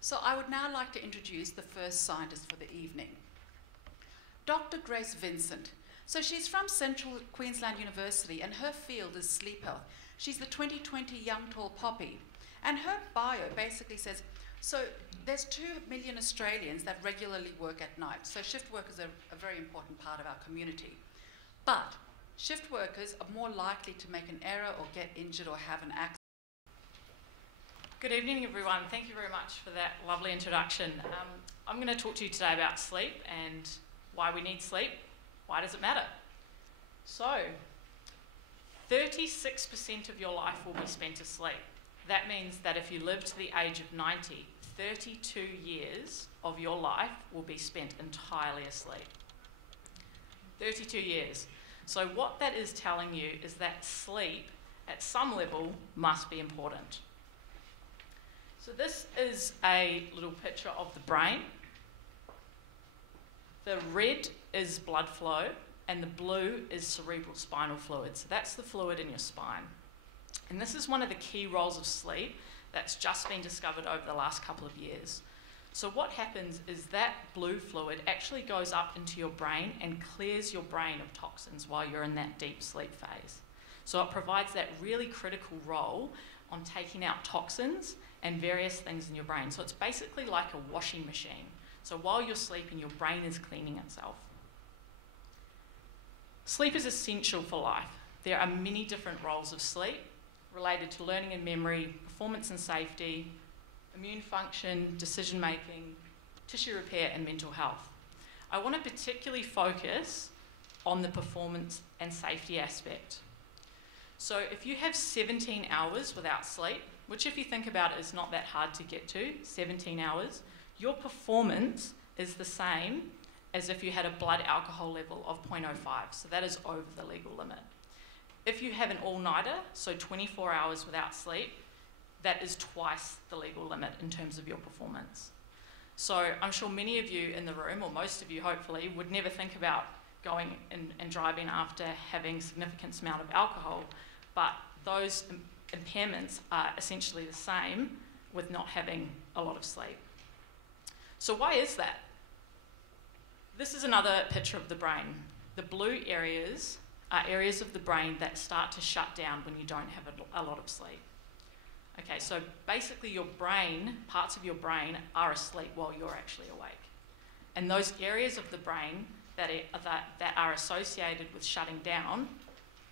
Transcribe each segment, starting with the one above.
So I would now like to introduce the first scientist for the evening, Dr. Grace Vincent. So she's from Central Queensland University, and her field is sleep health. She's the 2020 Young Tall Poppy. And her bio basically says, so there's 2 million Australians that regularly work at night. So shift workers are a very important part of our community. But shift workers are more likely to make an error or get injured or have an accident. Good evening, everyone. Thank you very much for that lovely introduction. I'm going to talk to you today about sleep and why we need sleep. Why does it matter? So, 36% of your life will be spent asleep. That means that if you live to the age of 90, 32 years of your life will be spent entirely asleep. 32 years. So what that is telling you is that sleep, at some level, must be important. So this is a little picture of the brain. The red is blood flow, and the blue is cerebral spinal fluid. So that's the fluid in your spine. And this is one of the key roles of sleep that's just been discovered over the last couple of years. So what happens is that blue fluid actually goes up into your brain and clears your brain of toxins while you're in that deep sleep phase. So it provides that really critical role on taking out toxins and various things in your brain. So it's basically like a washing machine. So while you're sleeping, your brain is cleaning itself. Sleep is essential for life. There are many different roles of sleep related to learning and memory, performance and safety, immune function, decision making, tissue repair, and mental health. I want to particularly focus on the performance and safety aspect. So if you have 17 hours without sleep, which if you think about it is not that hard to get to, 17 hours, your performance is the same as if you had a blood alcohol level of 0.05, so that is over the legal limit. If you have an all-nighter, so 24 hours without sleep, that is twice the legal limit in terms of your performance. So I'm sure many of you in the room, or most of you hopefully, would never think about going and driving after having a significant amount of alcohol, but those impairments are essentially the same with not having a lot of sleep. So why is that? This is another picture of the brain. The blue areas are areas of the brain that start to shut down when you don't have a lot of sleep. Okay, so basically your brain, parts of your brain are asleep while you're actually awake. And those areas of the brain that are associated with shutting down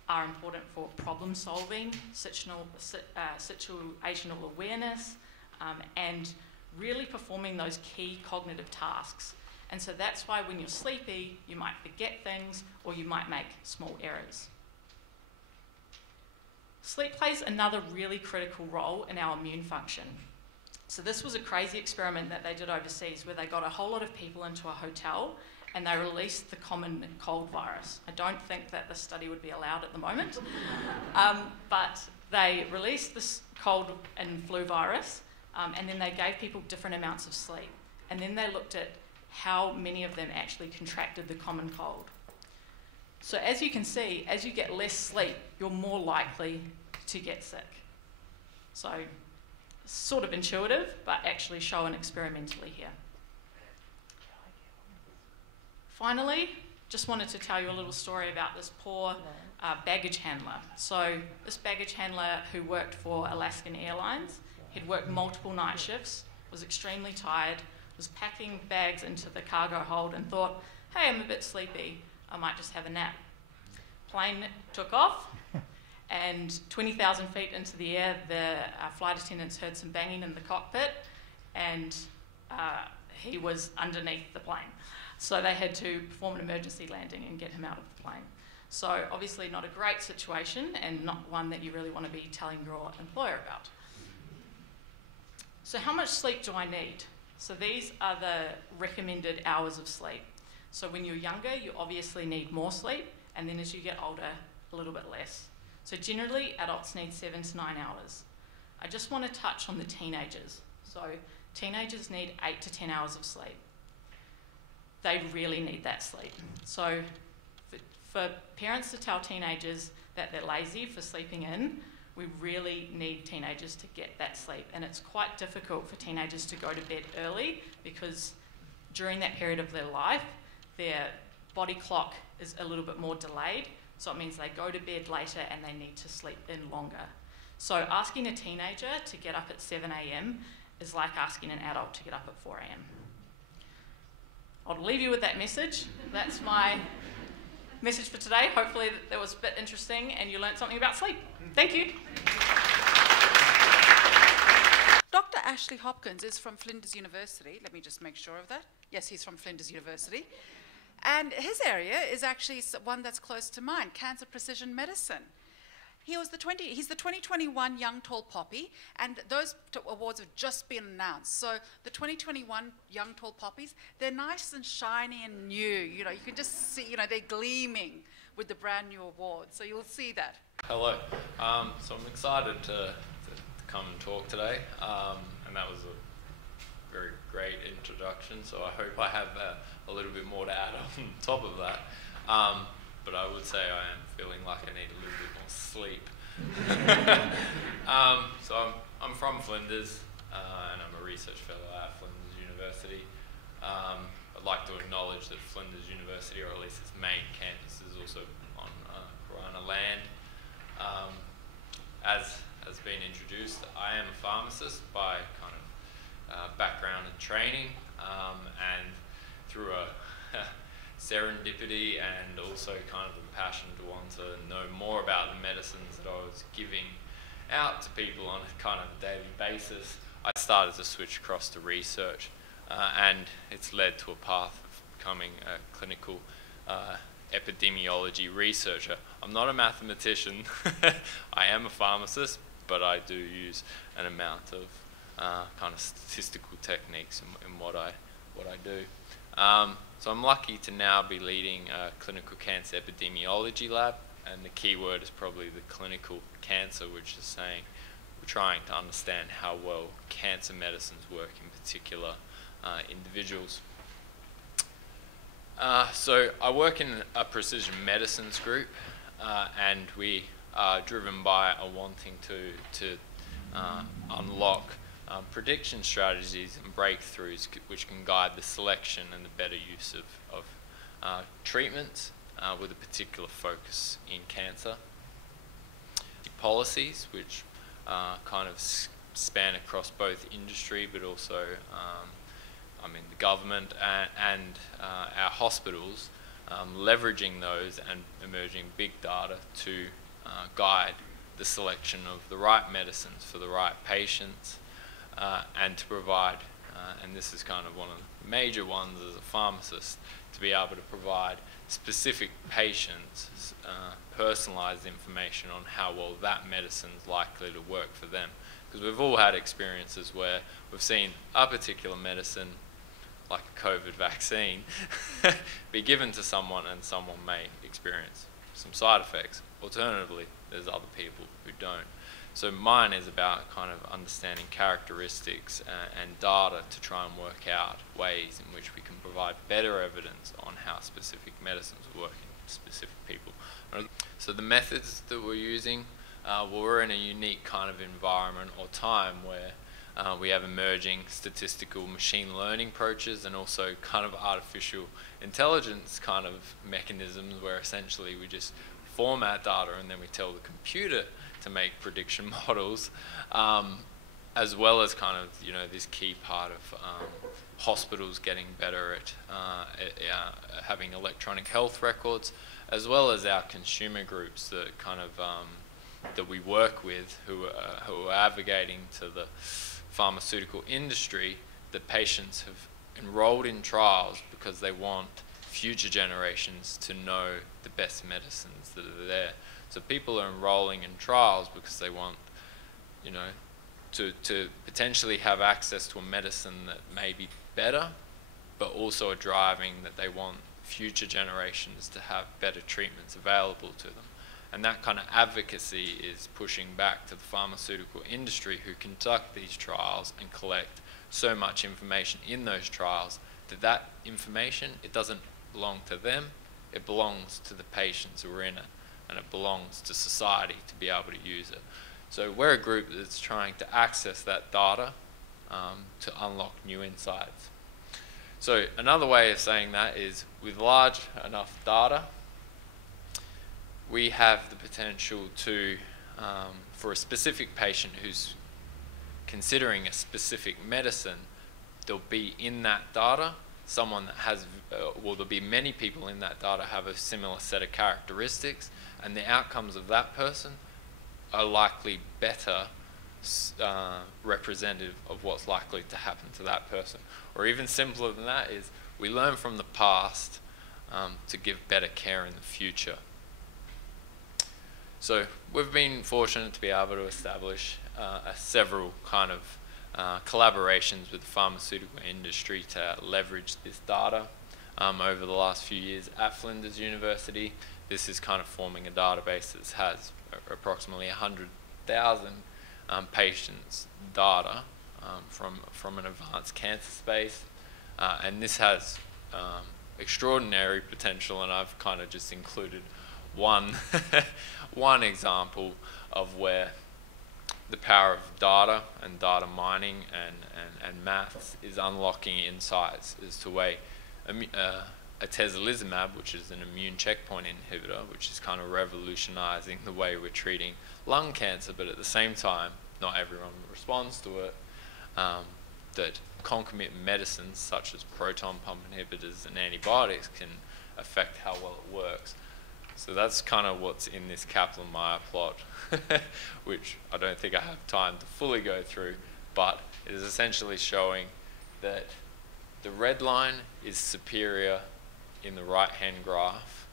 are important for problem solving, situational awareness, and really performing those key cognitive tasks. And so that's why when you're sleepy, you might forget things or you might make small errors. Sleep plays another really critical role in our immune function. So this was a crazy experiment that they did overseas where they got a whole lot of people into a hotel and they released the common cold virus. I don't think that this study would be allowed at the moment, but they released this cold and flu virus and then they gave people different amounts of sleep. And then they looked at how many of them actually contracted the common cold. So as you can see, as you get less sleep, you're more likely to get sick. So sort of intuitive, but actually shown experimentally here. Finally, just wanted to tell you a little story about this poor baggage handler. So this baggage handler who worked for Alaskan Airlines, he'd worked multiple night shifts, was extremely tired, was packing bags into the cargo hold and thought, hey, I'm a bit sleepy, I might just have a nap. Plane took off, and 20,000 feet into the air, the flight attendants heard some banging in the cockpit, and he was underneath the plane. So they had to perform an emergency landing and get him out of the plane. So obviously not a great situation, and not one that you really want to be telling your employer about. So how much sleep do I need? So these are the recommended hours of sleep. So when you're younger, you obviously need more sleep, and then as you get older, a little bit less. So generally, adults need 7 to 9 hours. I just want to touch on the teenagers. So teenagers need 8 to 10 hours of sleep. They really need that sleep. So for parents to tell teenagers that they're lazy for sleeping in We really need teenagers to get that sleep, and it's quite difficult for teenagers to go to bed early because during that period of their life, their body clock is a little bit more delayed, so it means they go to bed later and they need to sleep in longer. So asking a teenager to get up at 7 a.m. is like asking an adult to get up at 4 a.m. I'll leave you with that message. That's my message for today. Hopefully that was a bit interesting and you learned something about sleep. Thank you. Dr. Ashley Hopkins is from Flinders University. Let me just make sure of that. Yes, he's from Flinders University. And his area is actually one that's close to mine, cancer precision medicine. He's the 2021 Young Tall Poppy, and those awards have just been announced. So the 2021 Young Tall Poppies, they're nice and shiny and new. You know, you can just see, they're gleaming with the brand new awards. So you'll see that. Hello. So I'm excited to come and talk today, and that was a very great introduction. So I hope I have a little bit more to add on top of that. But I would say I am feeling like I need a little bit more sleep. So I'm from Flinders, and I'm a research fellow at Flinders University. I'd like to acknowledge that Flinders University, or at least its main campus, is also on Corona land. As has been introduced, I am a pharmacist by kind of background and training, and through a serendipity and also kind of a passion to want to know more about the medicines that I was giving out to people on a kind of daily basis, I started to switch across to research, and it's led to a path of becoming a clinical epidemiology researcher. I'm not a mathematician. I am a pharmacist, but I do use an amount of kind of statistical techniques in what I do. So I'm lucky to now be leading a clinical cancer epidemiology lab, and the key word is probably the clinical cancer, which is saying we're trying to understand how well cancer medicines work in particular individuals. So I work in a precision medicines group, and we are driven by a wanting to unlock prediction strategies and breakthroughs which can guide the selection and the better use of treatments with a particular focus in cancer. Policies which kind of span across both industry but also the government and our hospitals, leveraging those and emerging big data to guide the selection of the right medicines for the right patients, and to provide, and this is kind of one of the major ones as a pharmacist, to be able to provide specific patients personalised information on how well that medicine is likely to work for them. Because we've all had experiences where we've seen a particular medicine, like a COVID vaccine, be given to someone and someone may experience some side effects. Alternatively, there's other people who don't. So mine is about kind of understanding characteristics and data to try and work out ways in which we can provide better evidence on how specific medicines work in specific people. So the methods that we're using, we're in a unique kind of environment or time where we have emerging statistical machine learning approaches and also kind of artificial intelligence kind of mechanisms where essentially we just format data and then we tell the computer to make prediction models, as well as kind of this key part of hospitals getting better at having electronic health records, as well as our consumer groups that kind of that we work with who are advocating to the pharmaceutical industry that patients have enrolled in trials because they want future generations to know the best medicines that are there. So people are enrolling in trials because they want, to potentially have access to a medicine that may be better, but also are driving that they want future generations to have better treatments available to them. And that kind of advocacy is pushing back to the pharmaceutical industry who conduct these trials and collect so much information in those trials that information, it doesn't belong to them, it belongs to the patients who are in it, and it belongs to society to be able to use it. So we're a group that's trying to access that data to unlock new insights. So another way of saying that is, with large enough data, we have the potential to, for a specific patient who's considering a specific medicine, there'll be in that data someone that has, well, there'll be many people in that data have a similar set of characteristics, and the outcomes of that person are likely better representative of what's likely to happen to that person. Or even simpler than that is, we learn from the past to give better care in the future. So we've been fortunate to be able to establish several kind of collaborations with the pharmaceutical industry to leverage this data over the last few years at Flinders University. This is kind of forming a database that has approximately 100,000 patients' data from an advanced cancer space, and this has extraordinary potential, and I've kind of just included one one example of where the power of data and data mining and maths is unlocking insights as to way atezolizumab, which is an immune checkpoint inhibitor, which is kind of revolutionizing the way we're treating lung cancer, but at the same time, not everyone responds to it, that concomitant medicines such as proton pump inhibitors and antibiotics can affect how well it works. So that's kind of what's in this Kaplan-Meier plot, which I don't think I have time to fully go through, but it is essentially showing that the red line is superior in the right-hand graph,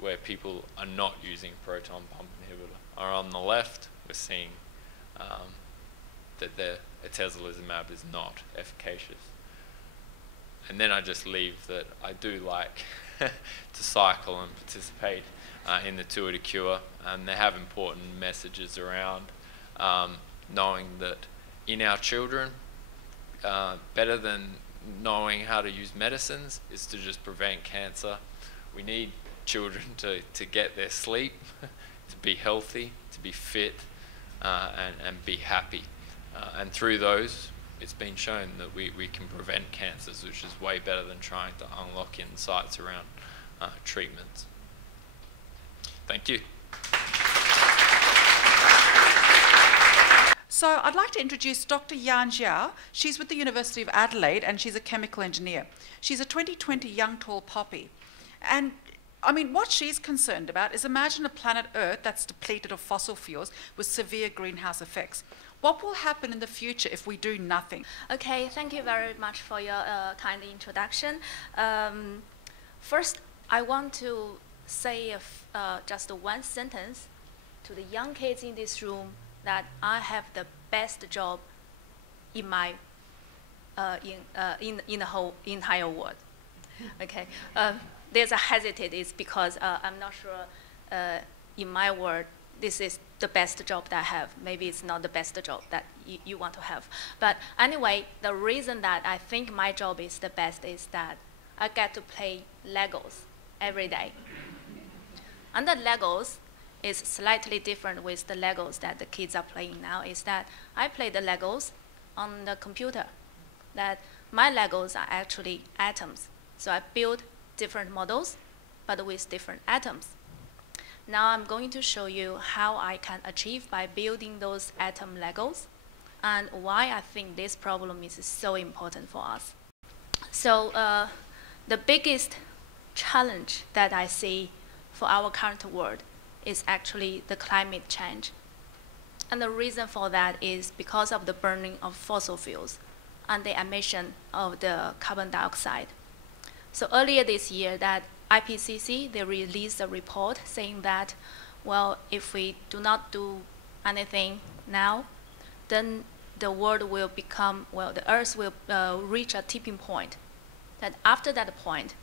where people are not using proton pump inhibitor. Or on the left, we're seeing that the atezolizumab is not efficacious. And then I just leave that I do like to cycle and participate in the Tour de Cure, and they have important messages around knowing that in our children, better than knowing how to use medicines is to just prevent cancer. We need children to get their sleep, to be healthy, to be fit, and be happy. And through those, it's been shown that we can prevent cancers, which is way better than trying to unlock insights around treatments. Thank you. So I'd like to introduce Dr. Jiao. She's with the University of Adelaide, and she's a chemical engineer. She's a 2020 young tall poppy. And I mean, what she's concerned about is, imagine a planet Earth that's depleted of fossil fuels with severe greenhouse effects. What will happen in the future if we do nothing? Okay, thank you very much for your kind introduction. First, I want to say just one sentence to the young kids in this room, that I have the best job in my in the whole entire world. Okay, there's a hesitate is because I'm not sure in my world this is the best job that I have. Maybe it's not the best job that you want to have. But anyway, the reason that I think my job is the best is that I get to play Legos every day. And the Legos is slightly different with the Legos that the kids are playing now, is that I play the Legos on the computer. That my Legos are actually atoms. So I build different models, but with different atoms. Now I'm going to show you how I can achieve by building those atom Legos, and why I think this problem is so important for us. So the biggest challenge that I see for our current world is actually the climate change. And the reason for that is because of the burning of fossil fuels and the emission of the carbon dioxide. So earlier this year, that IPCC, they released a report saying that, well, if we do not do anything now, then the world will become, well, the Earth will reach a tipping point. That after that point,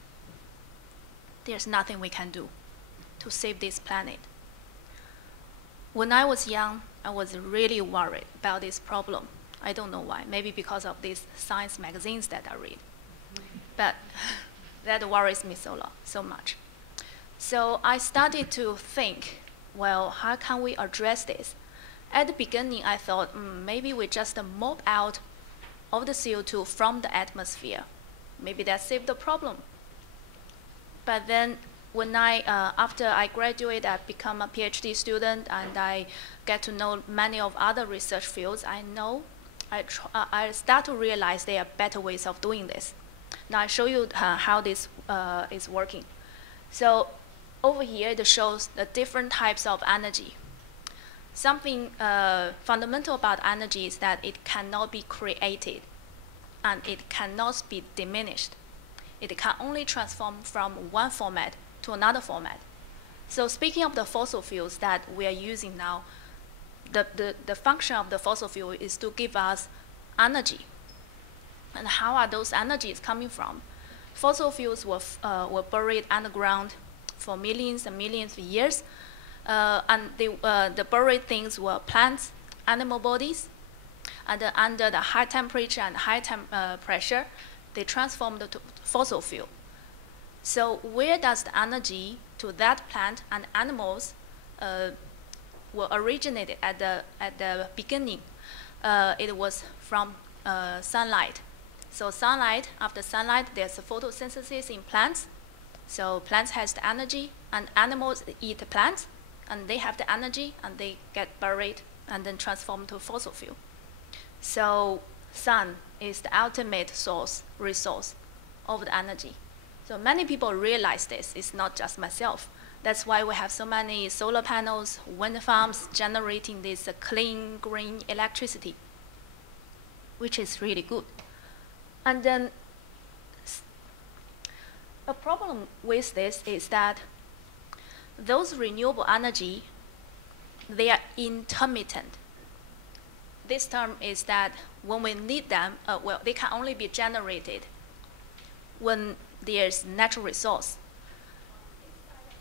there's nothing we can do to save this planet. When I was young, I was really worried about this problem. I don't know why. Maybe because of these science magazines that I read. But that worries me so much. So I started to think, well, how can we address this? At the beginning, I thought maybe we just mop out all the CO2 from the atmosphere. Maybe that saved the problem. But then when after I graduate, I become a PhD student and I get to know many of other research fields, I start to realize there are better ways of doing this. Now I show you how this is working. So over here, it shows the different types of energy. Something fundamental about energy is that it cannot be created and it cannot be diminished. It can only transform from one format to another format. So speaking of the fossil fuels that we are using now, the function of the fossil fuel is to give us energy. And how are those energies coming from? Fossil fuels were buried underground for millions and millions of years. And the buried things were plants, animal bodies. And under the high temperature and high pressure, they transformed to fossil fuel. So where does the energy to that plant and animals were originated at the beginning? It was from sunlight. So sunlight, after sunlight, there's a photosynthesis in plants. So plants has the energy, and animals eat the plants, and they have the energy, and they get buried and then transformed to fossil fuel. So sun is the ultimate resource of the energy. So many people realize this. It's not just myself. That's why we have so many solar panels, wind farms generating this clean, green electricity, which is really good. And then a problem with this is that those renewable energy, they are intermittent. This term is that when we need them, they can only be generated when there's natural resource.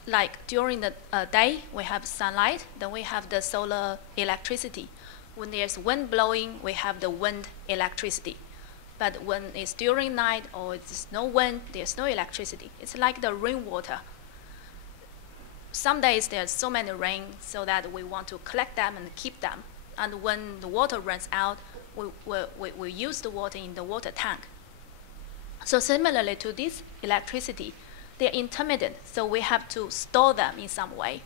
Like during the day, we have sunlight, then we have the solar electricity. When there's wind blowing, we have the wind electricity. But when it's during night or it's no wind, there's no electricity. It's like the rainwater. Some days there's so many rain so that we want to collect them and keep them. And when the water runs out, we use the water in the water tank. So similarly to this electricity, they're intermittent, so we have to store them in some way.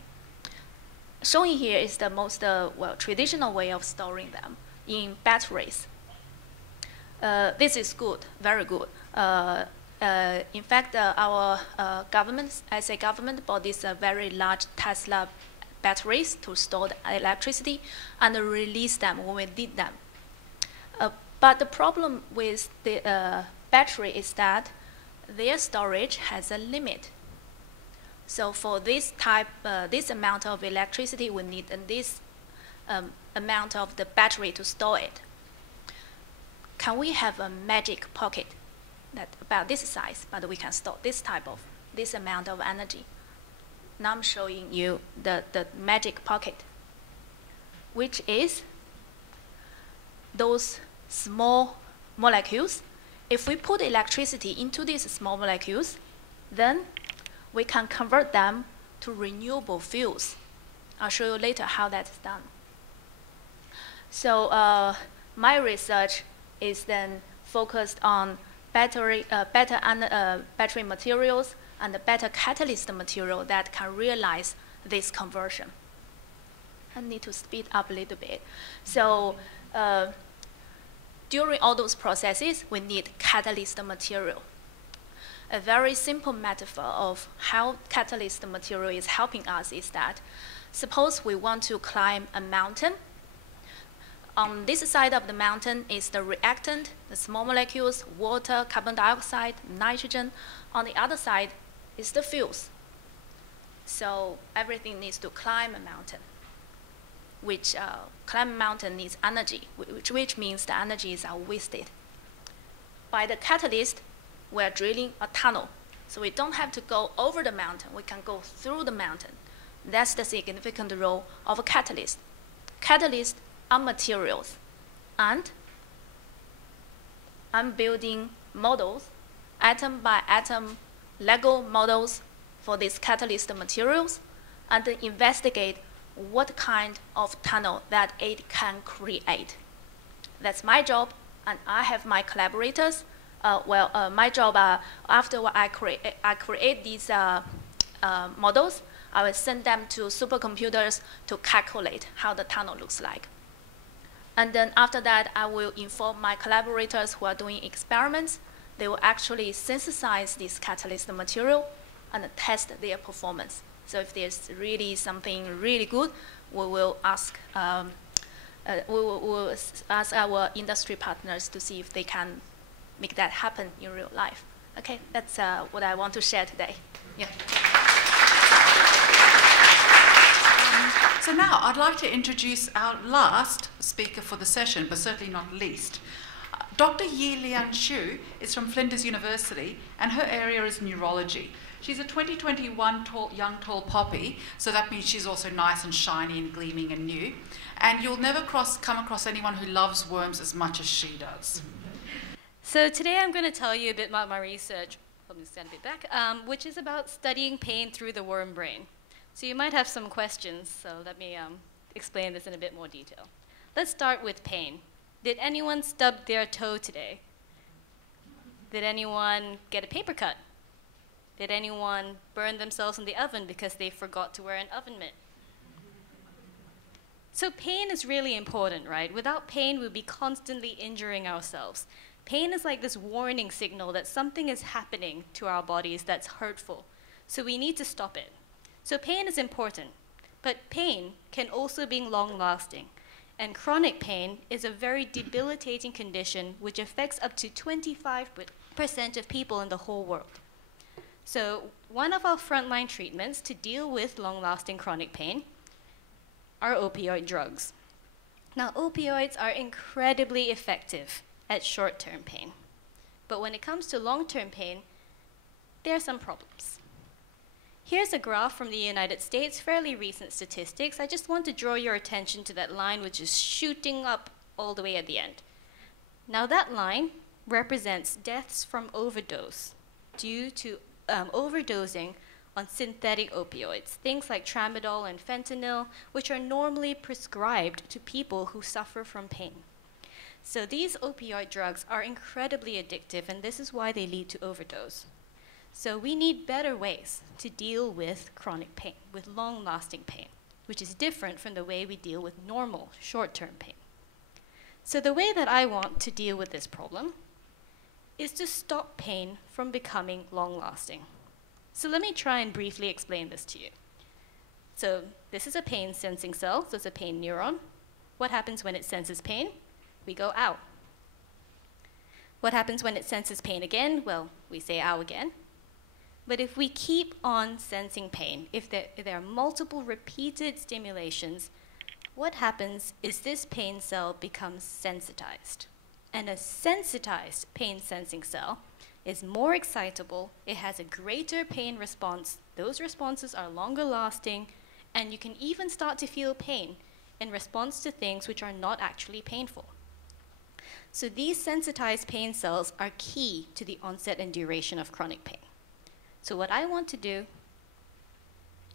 Showing here is the most traditional way of storing them in batteries. This is good, very good. In fact, our government, as a government, bought these very large Tesla batteries to store the electricity and release them when we need them. But the problem with the battery is that their storage has a limit. So for this this amount of electricity, we need this amount of the battery to store it. Can we have a magic pocket that about this size, but we can store this amount of energy? Now I'm showing you the magic pocket, which is those small molecules. If we put electricity into these small molecules, then we can convert them to renewable fuels. I'll show you later how that's done. So my research is then focused on better battery materials and the better catalyst material that can realize this conversion. I need to speed up a little bit. So during all those processes, we need catalyst material. A very simple metaphor of how catalyst material is helping us is that, suppose we want to climb a mountain. On this side of the mountain is the reactant, the small molecules, water, carbon dioxide, nitrogen. On the other side is the fuels. So everything needs to climb a mountain, which climb a mountain needs energy, which means the energies are wasted. By the catalyst, we're drilling a tunnel. So we don't have to go over the mountain, we can go through the mountain. That's the significant role of a catalyst. Catalysts are materials, and I'm building models, atom by atom Lego models for these catalyst materials, and then investigate what kind of tunnel that it can create. That's my job, and I have my collaborators. My job, after I create these models, I will send them to supercomputers to calculate how the tunnel looks like. And then after that, I will inform my collaborators who are doing experiments. They will actually synthesize this catalyst material and test their performance. So if there's really something really good, we will ask we'll ask our industry partners to see if they can make that happen in real life. Okay, that's what I want to share today. Yeah. So now I'd like to introduce our last speaker for the session, but certainly not least. Dr. Yi Lian Xu is from Flinders University, and her area is neurology. She's a 2021 young tall poppy, so that means she's also nice and shiny and gleaming and new. And you'll never come across anyone who loves worms as much as she does. So today I'm going to tell you a bit about my research, let me stand a bit back, which is about studying pain through the worm brain. So you might have some questions, so let me explain this in a bit more detail. Let's start with pain. Did anyone stub their toe today? Did anyone get a paper cut? Did anyone burn themselves in the oven because they forgot to wear an oven mitt? So pain is really important, right? Without pain, we'll be constantly injuring ourselves. Pain is like this warning signal that something is happening to our bodies that's hurtful. So we need to stop it. So pain is important, but pain can also be long-lasting. And chronic pain is a very debilitating condition which affects up to 25% of people in the whole world. So one of our frontline treatments to deal with long-lasting chronic pain are opioid drugs. Now, opioids are incredibly effective at short-term pain. But when it comes to long-term pain, there are some problems. Here's a graph from the United States, fairly recent statistics. I just want to draw your attention to that line which is shooting up all the way at the end. Now that line represents deaths from overdose due to overdosing on synthetic opioids, things like tramadol and fentanyl, which are normally prescribed to people who suffer from pain. So these opioid drugs are incredibly addictive, and this is why they lead to overdose. So we need better ways to deal with chronic pain, with long-lasting pain, which is different from the way we deal with normal short-term pain. So the way that I want to deal with this problem is to stop pain from becoming long-lasting. So let me try and briefly explain this to you. So this is a pain-sensing cell, so it's a pain neuron. What happens when it senses pain? We go ow. What happens when it senses pain again? Well, we say ow again. But if we keep on sensing pain, if there are multiple repeated stimulations, what happens is this pain cell becomes sensitized. And a sensitized pain-sensing cell is more excitable, it has a greater pain response, those responses are longer lasting, and you can even start to feel pain in response to things which are not actually painful. So these sensitized pain cells are key to the onset and duration of chronic pain. So what I want to do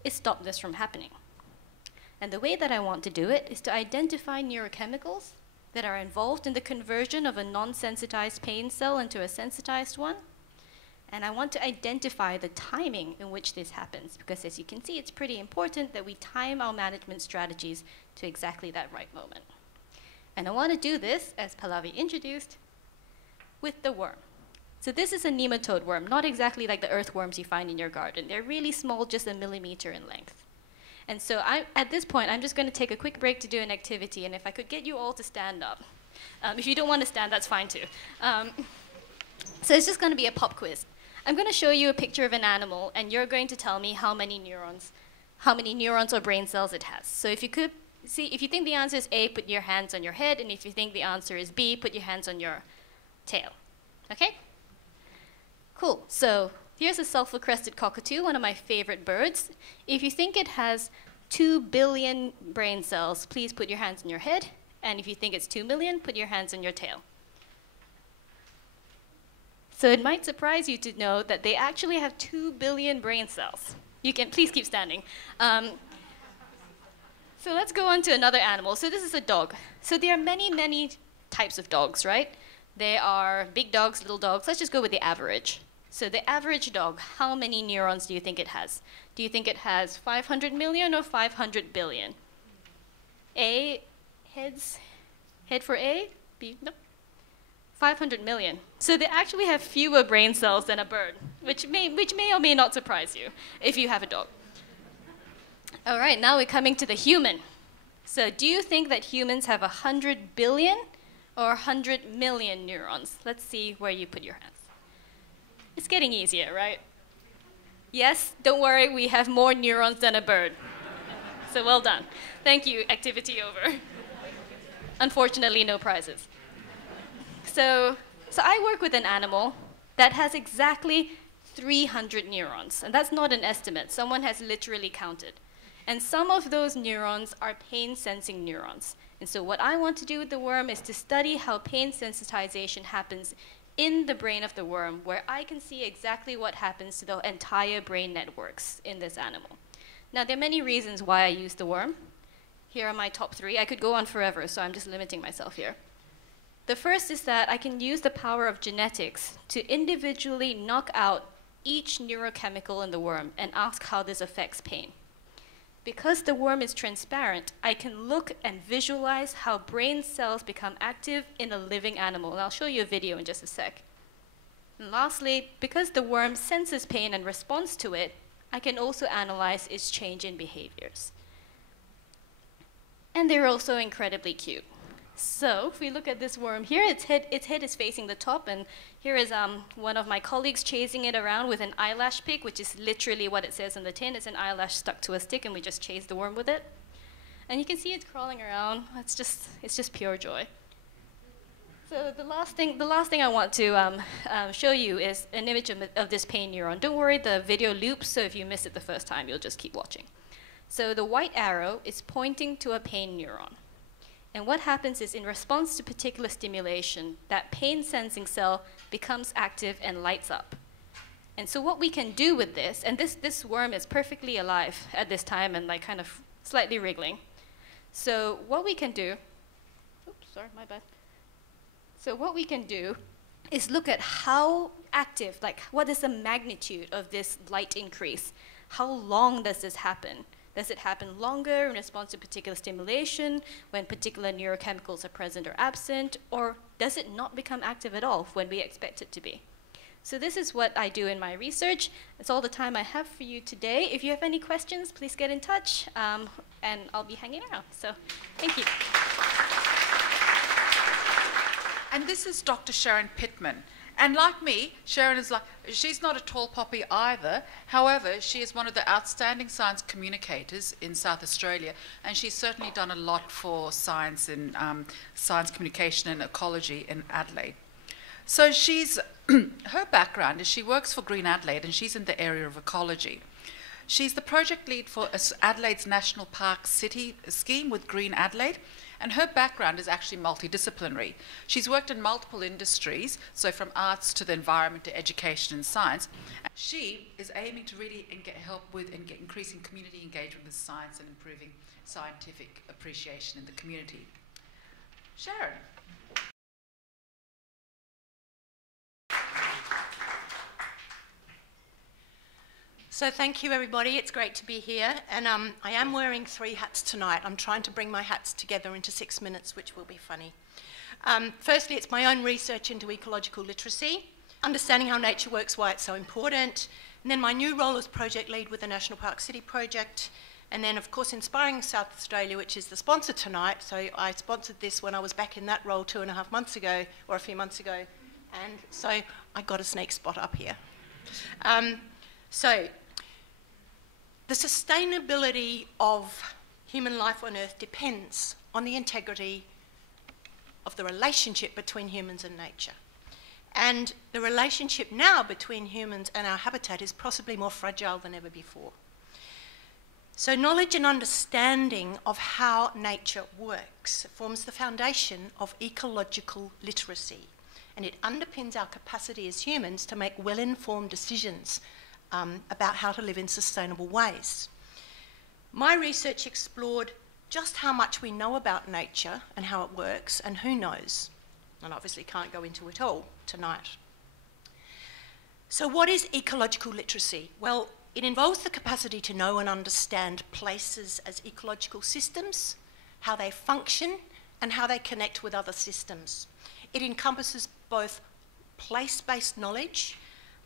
is stop this from happening. And the way that I want to do it is to identify neurochemicals that are involved in the conversion of a non-sensitized pain cell into a sensitized one. And I want to identify the timing in which this happens, because as you can see, it's pretty important that we time our management strategies to exactly that right moment. And I want to do this, as Pallavi introduced, with the worm. So this is a nematode worm, not exactly like the earthworms you find in your garden. They're really small, just 1 millimeter in length. And so at this point, I'm just going to take a quick break to do an activity, and if I could get you all to stand up. If you don't want to stand, that's fine too. So it's just going to be a pop quiz. I'm going to show you a picture of an animal, and you're going to tell me how many neurons or brain cells it has. So if you could see, if you think the answer is A, put your hands on your head, and if you think the answer is B, put your hands on your tail. Okay? Cool. So here's a sulfur-crested cockatoo, one of my favorite birds. If you think it has 2 billion brain cells, please put your hands on your head. And if you think it's 2 million, put your hands on your tail. So it might surprise you to know that they actually have 2 billion brain cells. You can, please keep standing. So let's go on to another animal. So this is a dog. So there are many, many types of dogs, right? There are big dogs, little dogs. Let's just go with the average. So the average dog, how many neurons do you think it has? Do you think it has 500 million or 500 billion? A, heads, head for A, B, no. 500 million. So they actually have fewer brain cells than a bird, which may or may not surprise you if you have a dog. All right, now we're coming to the human. So do you think that humans have 100 billion or 100 million neurons? Let's see where you put your hands. It's getting easier, right? Yes, don't worry, we have more neurons than a bird. So well done. Thank you, activity over. Unfortunately, no prizes. So I work with an animal that has exactly 300 neurons, and that's not an estimate. Someone has literally counted. And some of those neurons are pain-sensing neurons. And so what I want to do with the worm is to study how pain sensitization happens in the brain of the worm, where I can see exactly what happens to the entire brain networks in this animal. Now, there are many reasons why I use the worm. Here are my top 3. I could go on forever, so I'm just limiting myself here. The first is that I can use the power of genetics to individually knock out each neurochemical in the worm and ask how this affects pain. Because the worm is transparent, I can look and visualize how brain cells become active in a living animal. And I'll show you a video in just a sec. And lastly, because the worm senses pain and responds to it, I can also analyze its change in behaviors. And they're also incredibly cute. So if we look at this worm here, its head is facing the top, and here is one of my colleagues chasing it around with an eyelash pick, which is literally what it says on the tin. It's an eyelash stuck to a stick, and we just chase the worm with it. And you can see it's crawling around. It's just pure joy. So the last thing I want to show you is an image of this pain neuron. Don't worry, the video loops, so if you miss it the first time, you'll just keep watching. So the white arrow is pointing to a pain neuron. And what happens is, in response to particular stimulation, that pain-sensing cell becomes active and lights up. And so what we can do with this, and this worm is perfectly alive at this time and like kind of slightly wriggling. So what we can do, oops, sorry, my bad. So what we can do is look at how active, like what is the magnitude of this light increase? How long does this happen? Does it happen longer in response to particular stimulation, when particular neurochemicals are present or absent, or does it not become active at all when we expect it to be? So this is what I do in my research. That's all the time I have for you today. If you have any questions, please get in touch, and I'll be hanging around. So thank you. And this is Dr. Sharon Pitman. And like me, Sharon is she's not a tall poppy either. However, she is one of the outstanding science communicators in South Australia, and she's certainly done a lot for science and science communication and ecology in Adelaide. So her background is she works for Green Adelaide, and she's in the area of ecology. She's the project lead for Adelaide's National Park City scheme with Green Adelaide, and her background is actually multidisciplinary. She's worked in multiple industries, so from arts to the environment to education and science. She is aiming to really help with and get increasing community engagement with science and improving scientific appreciation in the community. Sharon. So thank you, everybody. It's great to be here. And I am wearing 3 hats tonight. I'm trying to bring my hats together into 6 minutes, which will be funny. Firstly, it's my own research into ecological literacy, understanding how nature works, why it's so important, and then my new role as project lead with the National Park City project, and then, of course, Inspiring South Australia, which is the sponsor tonight. So I sponsored this when I was back in that role 2.5 months ago, or a few months ago, and so I got a sneak spot up here. The sustainability of human life on Earth depends on the integrity of the relationship between humans and nature. And the relationship now between humans and our habitat is possibly more fragile than ever before. So knowledge and understanding of how nature works forms the foundation of ecological literacy, and it underpins our capacity as humans to make well-informed decisions about how to live in sustainable ways. My research explored just how much we know about nature and how it works, and who knows. And obviously can't go into it all tonight. So what is ecological literacy? Well, it involves the capacity to know and understand places as ecological systems, how they function, and how they connect with other systems. It encompasses both place-based knowledge,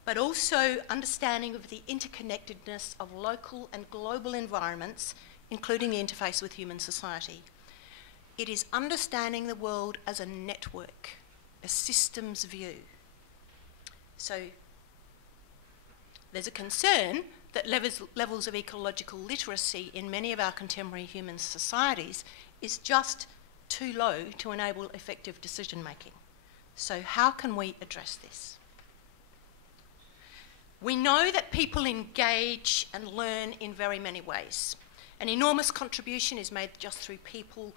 but also understanding of the interconnectedness of local and global environments, including the interface with human society. It is understanding the world as a network, a systems view. So there's a concern that levels of ecological literacy in many of our contemporary human societies is just too low to enable effective decision making. So how can we address this? We know that people engage and learn in very many ways. An enormous contribution is made just through people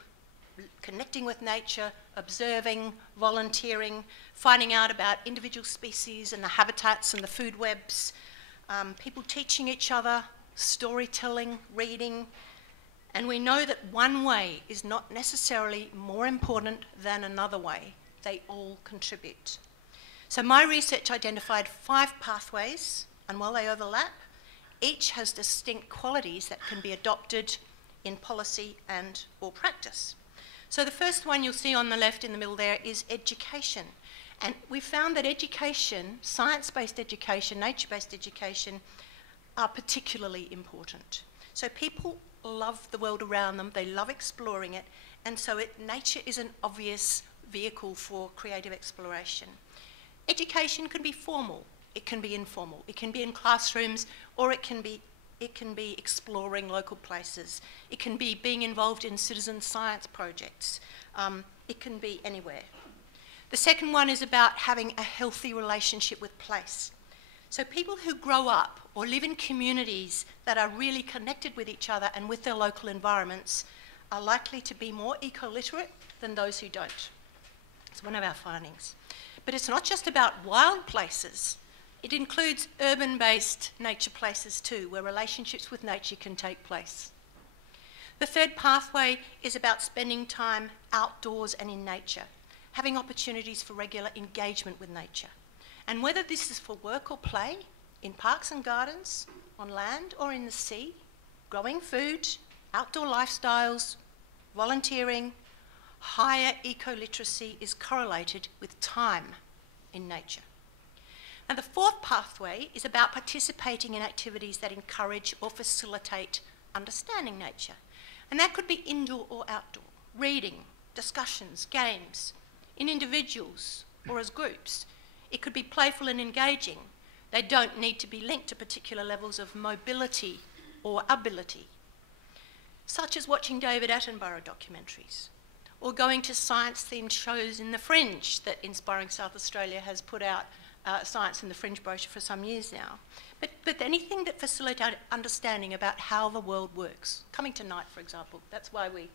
connecting with nature, observing, volunteering, finding out about individual species and the habitats and the food webs, people teaching each other, storytelling, reading. And we know that one way is not necessarily more important than another way. They all contribute. So my research identified 5 pathways, and while they overlap, each has distinct qualities that can be adopted in policy and or practice. So the first one you'll see on the left in the middle there is education. And we found that education, science-based education, nature-based education, are particularly important. So people love the world around them, they love exploring it, and so nature is an obvious vehicle for creative exploration. Education can be formal, it can be informal, it can be in classrooms, or it can be exploring local places. It can be being involved in citizen science projects. It can be anywhere. The second one is about having a healthy relationship with place. So people who grow up or live in communities that are really connected with each other and with their local environments are likely to be more eco-literate than those who don't. It's one of our findings. But it's not just about wild places. It includes urban-based nature places too, where relationships with nature can take place. The third pathway is about spending time outdoors and in nature, having opportunities for regular engagement with nature. And whether this is for work or play, in parks and gardens, on land or in the sea, growing food, outdoor lifestyles, volunteering, higher eco-literacy is correlated with time in nature. And the fourth pathway is about participating in activities that encourage or facilitate understanding nature. And that could be indoor or outdoor, reading, discussions, games, in individuals or as groups. It could be playful and engaging. They don't need to be linked to particular levels of mobility or ability, such as watching David Attenborough documentaries, or going to science-themed shows in the Fringe that Inspiring South Australia has put out Science in the Fringe brochure for some years now. But anything that facilitates understanding about how the world works. Coming tonight, for example, that's why we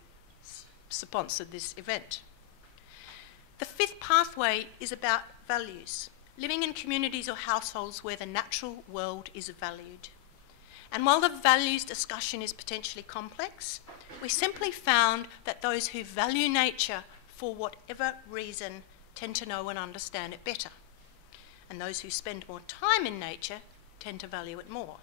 sponsored this event. The fifth pathway is about values, living in communities or households where the natural world is valued. And while the values discussion is potentially complex, we simply found that those who value nature for whatever reason tend to know and understand it better. And those who spend more time in nature tend to value it more.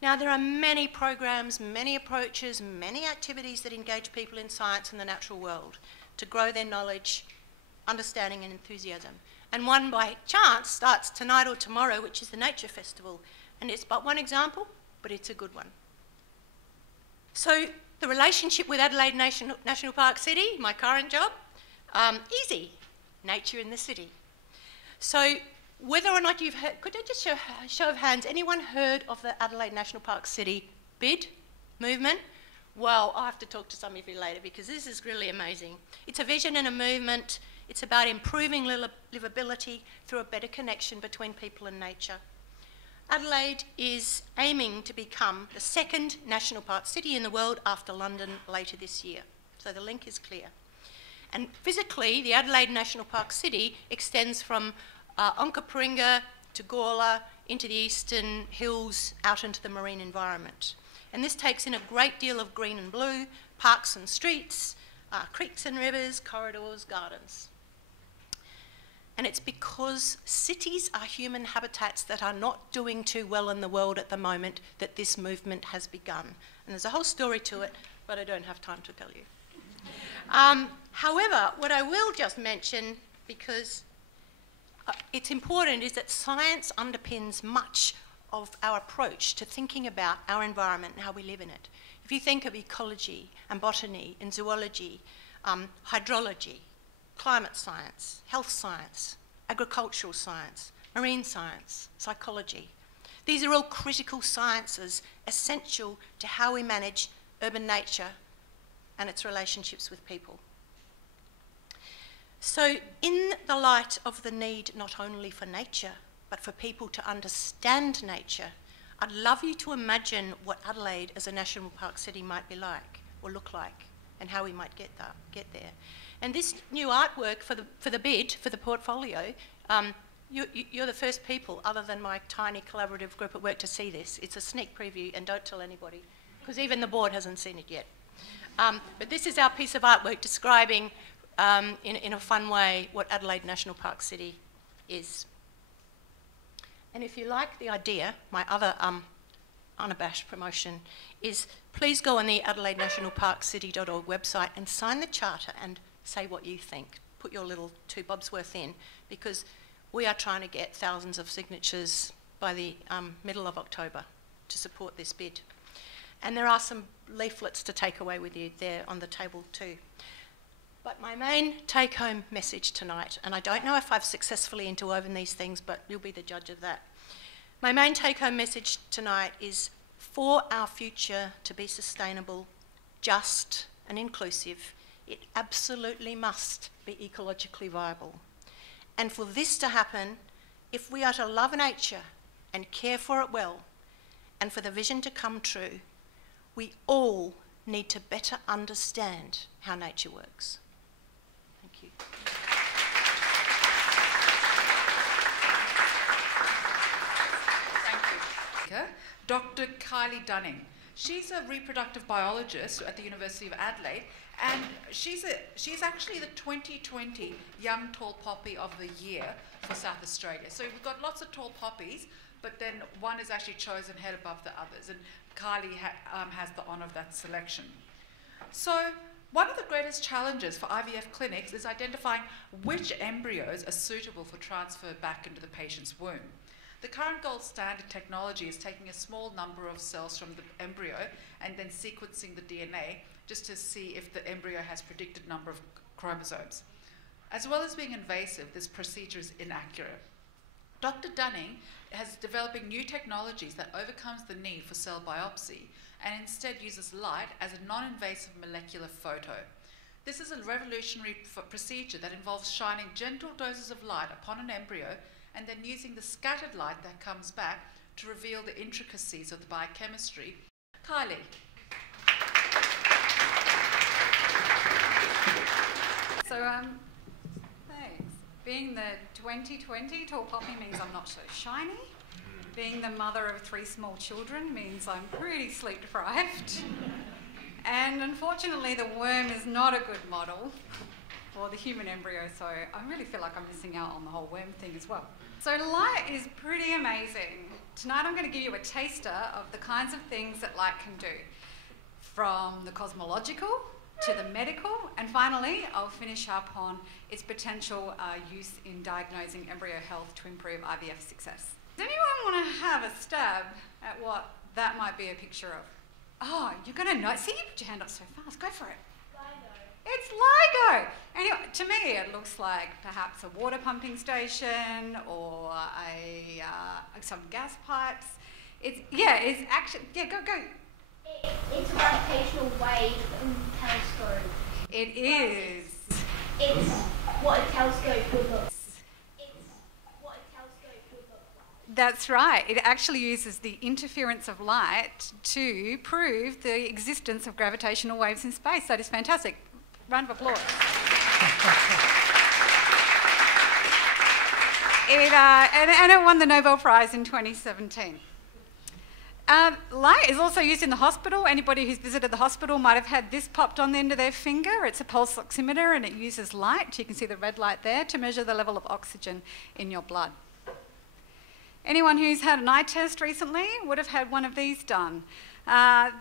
Now, there are many programs, many approaches, many activities that engage people in science and the natural world to grow their knowledge, understanding and enthusiasm. And one by chance starts tonight or tomorrow, which is the Nature Festival. And it's but one example, but it's a good one. So the relationship with Adelaide National Park City, my current job, easy, nature in the city. So whether or not you've heard, could I just show of hands, anyone heard of the Adelaide National Park City bid movement? Well, I'll have to talk to some of you later because this is really amazing. It's a vision and a movement. It's about improving livability through a better connection between people and nature. Adelaide is aiming to become the second national park city in the world after London later this year. So the link is clear. And physically, the Adelaide National Park City extends from Onkaparinga to Gawler into the eastern hills out into the marine environment. And this takes in a great deal of green and blue, parks and streets, creeks and rivers, corridors, gardens. And it's because cities are human habitats that are not doing too well in the world at the moment that this movement has begun. And there's a whole story to it, but I don't have time to tell you. However, what I will just mention, because it's important, is that science underpins much of our approach to thinking about our environment and how we live in it. If you think of ecology and botany and zoology, hydrology, climate science, health science, agricultural science, marine science, psychology. These are all critical sciences essential to how we manage urban nature and its relationships with people. So in the light of the need not only for nature, but for people to understand nature, I'd love you to imagine what Adelaide as a national park city might be like, or look like, and how we might get there. And this new artwork for the bid, for the portfolio, you're the first people, other than my tiny collaborative group at work, to see this. It's a sneak preview, and don't tell anybody, because even the board hasn't seen it yet. But this is our piece of artwork describing, in a fun way, what Adelaide National Park City is. And if you like the idea, my other unabashed promotion is please go on the AdelaideNationalParkCity.org website and sign the charter and say what you think. Put your little 2 bobs worth in, because we are trying to get thousands of signatures by the middle of October to support this bid. And there are some leaflets to take away with you there on the table too. But my main take-home message tonight, and I don't know if I've successfully interwoven these things, but you'll be the judge of that. My main take-home message tonight is, for our future to be sustainable, just and inclusive, it absolutely must be ecologically viable. And for this to happen, if we are to love nature and care for it well, and for the vision to come true, we all need to better understand how nature works. Thank you. Thank you. Dr. Kylie Dunning. She's a reproductive biologist at the University of Adelaide, and she's actually the 2020 Young Tall Poppy of the Year for South Australia. So we've got lots of tall poppies, but then one is actually chosen head above the others, and Kylie has the honour of that selection. So one of the greatest challenges for IVF clinics is identifying which embryos are suitable for transfer back into the patient's womb. The current gold standard technology is taking a small number of cells from the embryo and then sequencing the DNA just to see if the embryo has predicted number of chromosomes. As well as being invasive, this procedure is inaccurate. Dr. Dunning is developing new technologies that overcomes the need for cell biopsy and instead uses light as a non-invasive molecular photo. This is a revolutionary procedure that involves shining gentle doses of light upon an embryo and then using the scattered light that comes back to reveal the intricacies of the biochemistry. Kylie. So, thanks. Being the 2020 tall poppy means I'm not so shiny. Being the mother of 3 small children means I'm pretty sleep deprived. And unfortunately, the worm is not a good model for the human embryo, so I really feel like I'm missing out on the whole worm thing as well. So light is pretty amazing. Tonight I'm going to give you a taster of the kinds of things that light can do, from the cosmological to the medical, and finally I'll finish up on its potential use in diagnosing embryo health to improve IVF success. Does anyone want to have a stab at what that might be a picture of? Oh, you're going to know. See, you put your hand up so fast. Go for it. It's LIGO. Anyway, to me, it looks like perhaps a water pumping station or some gas pipes. It's actually, go. It's a gravitational wave telescope. It is. It's what a telescope would look. That's right. It actually uses the interference of light to prove the existence of gravitational waves in space. That is fantastic. Round of applause. And it won the Nobel Prize in 2017. Light is also used in the hospital. Anybody who's visited the hospital might have had this popped on the end of their finger. It's a pulse oximeter and it uses light. You can see the red light there to measure the level of oxygen in your blood. Anyone who's had an eye test recently would have had one of these done.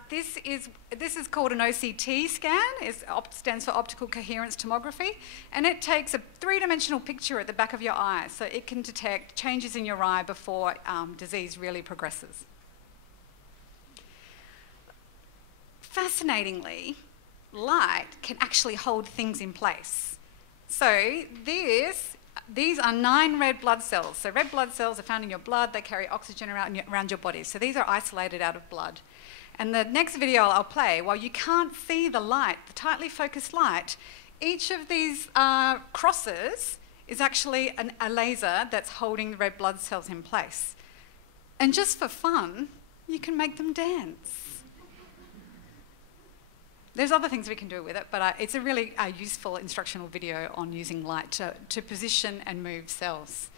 This is called an OCT scan. It stands for optical coherence tomography, and it takes a three-dimensional picture at the back of your eye, so it can detect changes in your eye before disease really progresses. Fascinatingly, light can actually hold things in place. So these are 9 red blood cells. So red blood cells are found in your blood. They carry oxygen around your body. So these are isolated out of blood. And the next video I'll play, while you can't see the light, the tightly focused light, each of these crosses is actually a laser that's holding the red blood cells in place. And just for fun, you can make them dance. There's other things we can do with it, but it's a really useful instructional video on using light to position and move cells.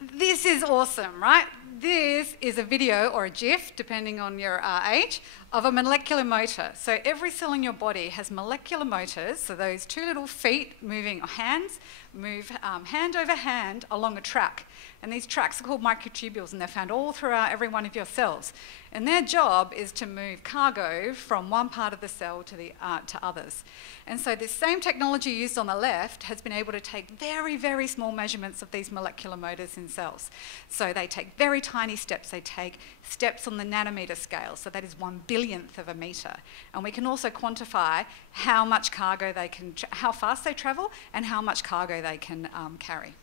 This is awesome, right? This is a video or a GIF, depending on your age, of a molecular motor. So every cell in your body has molecular motors, so those 2 little feet moving, or hands, move hand over hand along a track. And these tracks are called microtubules, and they're found all throughout every one of your cells. And their job is to move cargo from one part of the cell to others. And so this same technology used on the left has been able to take very, very small measurements of these molecular motors in cells. So they take very tiny steps. They take steps on the nanometer scale, so that is 1/1000th of a meter. And we can also quantify how much cargo they can, how fast they travel, and how much cargo they can carry.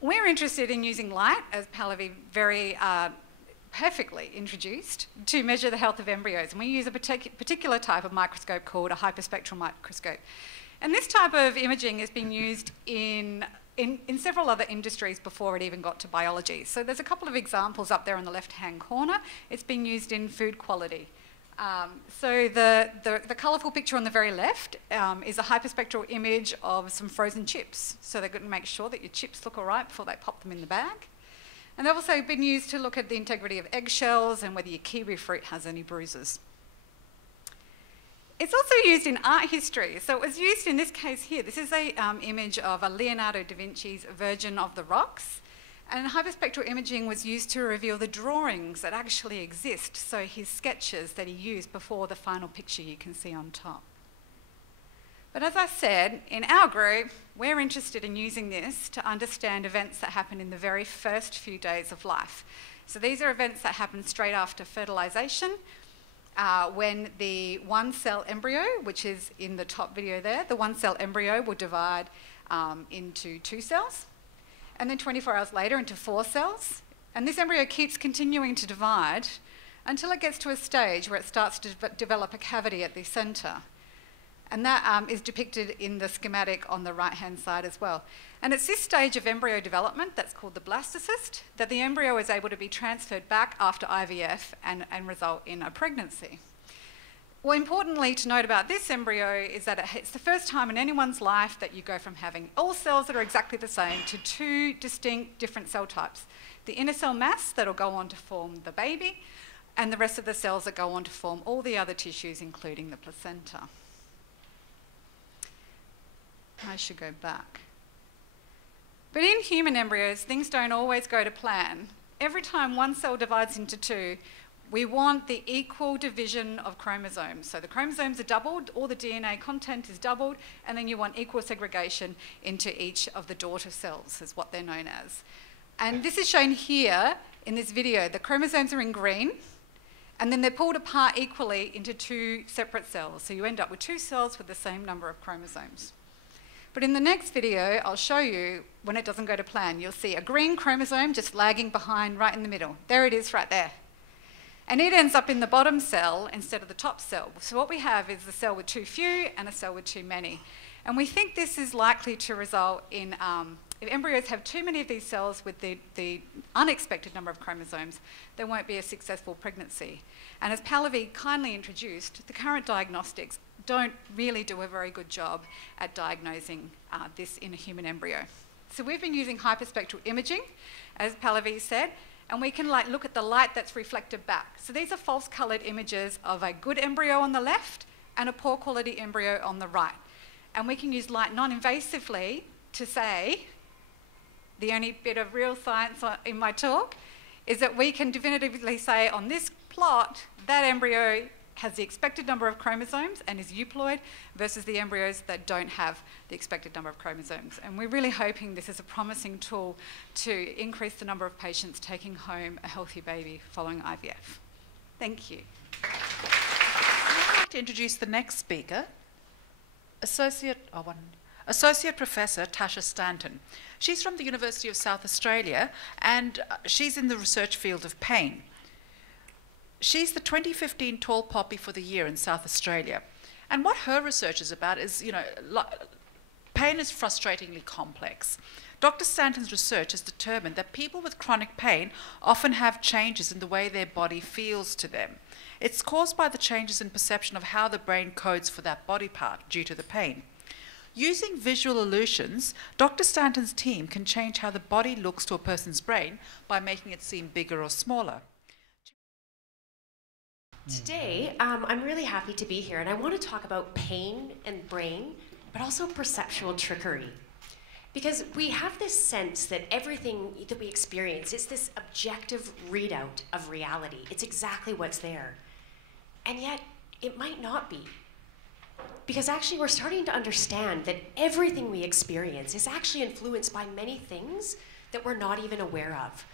We're interested in using light, as Pallavi very perfectly introduced, to measure the health of embryos. And we use a particular type of microscope called a hyperspectral microscope. And this type of imaging has been used in several other industries before it even got to biology. So there's a couple of examples up there on the left-hand corner. It's been used in food quality. So the colourful picture on the very left is a hyperspectral image of some frozen chips. So they're going to make sure that your chips look all right before they pop them in the bag. And they've also been used to look at the integrity of eggshells and whether your kiwi fruit has any bruises. It's also used in art history. So it was used in this case here. This is an image of a Leonardo da Vinci's Virgin of the Rocks. And hyperspectral imaging was used to reveal the drawings that actually exist, so his sketches that he used before the final picture you can see on top. But as I said, in our group, we're interested in using this to understand events that happen in the very first few days of life. So these are events that happen straight after fertilisation, when the 1-cell embryo, which is in the top video there, the 1-cell embryo will divide into 2 cells. And then 24 hours later into 4 cells. And this embryo keeps continuing to divide until it gets to a stage where it starts to develop a cavity at the centre. And that is depicted in the schematic on the right-hand side as well. And it's this stage of embryo development, that's called the blastocyst, that the embryo is able to be transferred back after IVF and result in a pregnancy. Well, importantly to note about this embryo is that it's the first time in anyone's life that you go from having all cells that are exactly the same to 2 distinct different cell types. The inner cell mass that'll go on to form the baby, and the rest of the cells that go on to form all the other tissues, including the placenta. I should go back. But in human embryos, things don't always go to plan. Every time 1 cell divides into 2, we want the equal division of chromosomes. So the chromosomes are doubled, all the DNA content is doubled, and then you want equal segregation into each of the daughter cells, is what they're known as. And this is shown here in this video. The chromosomes are in green, and then they're pulled apart equally into 2 separate cells. So you end up with 2 cells with the same number of chromosomes. But in the next video, I'll show you when it doesn't go to plan. You'll see a green chromosome just lagging behind right in the middle. There it is right there. And it ends up in the bottom cell instead of the top cell. So what we have is a cell with too few and a cell with too many. And we think this is likely to result in, if embryos have too many of these cells with the unexpected number of chromosomes, there won't be a successful pregnancy. And as Pallavi kindly introduced, the current diagnostics don't really do a very good job at diagnosing this in a human embryo. So we've been using hyperspectral imaging, as Pallavi said, and we can look at the light that's reflected back. So these are false coloured images of a good embryo on the left and a poor quality embryo on the right. And we can use light non-invasively to say, the only bit of real science in my talk, is that we can definitively say on this plot, that embryo has the expected number of chromosomes and is euploid versus the embryos that don't have the expected number of chromosomes. And we're really hoping this is a promising tool to increase the number of patients taking home a healthy baby following IVF. Thank you. I'd like to introduce the next speaker, Associate Professor Tasha Stanton. She's from the University of South Australia, and she's in the research field of pain. She's the 2015 Tall Poppy for the Year in South Australia. And what her research is about is, pain is frustratingly complex. Dr. Stanton's research has determined that people with chronic pain often have changes in the way their body feels to them. It's caused by the changes in perception of how the brain codes for that body part due to the pain. Using visual illusions, Dr. Stanton's team can change how the body looks to a person's brain by making it seem bigger or smaller. Today, I'm really happy to be here, and I want to talk about pain and brain, but also perceptual trickery. Because we have this sense that everything that we experience is this objective readout of reality. It's exactly what's there. And yet, it might not be. Because actually, we're starting to understand that everything we experience is actually influenced by many things that we're not even aware of.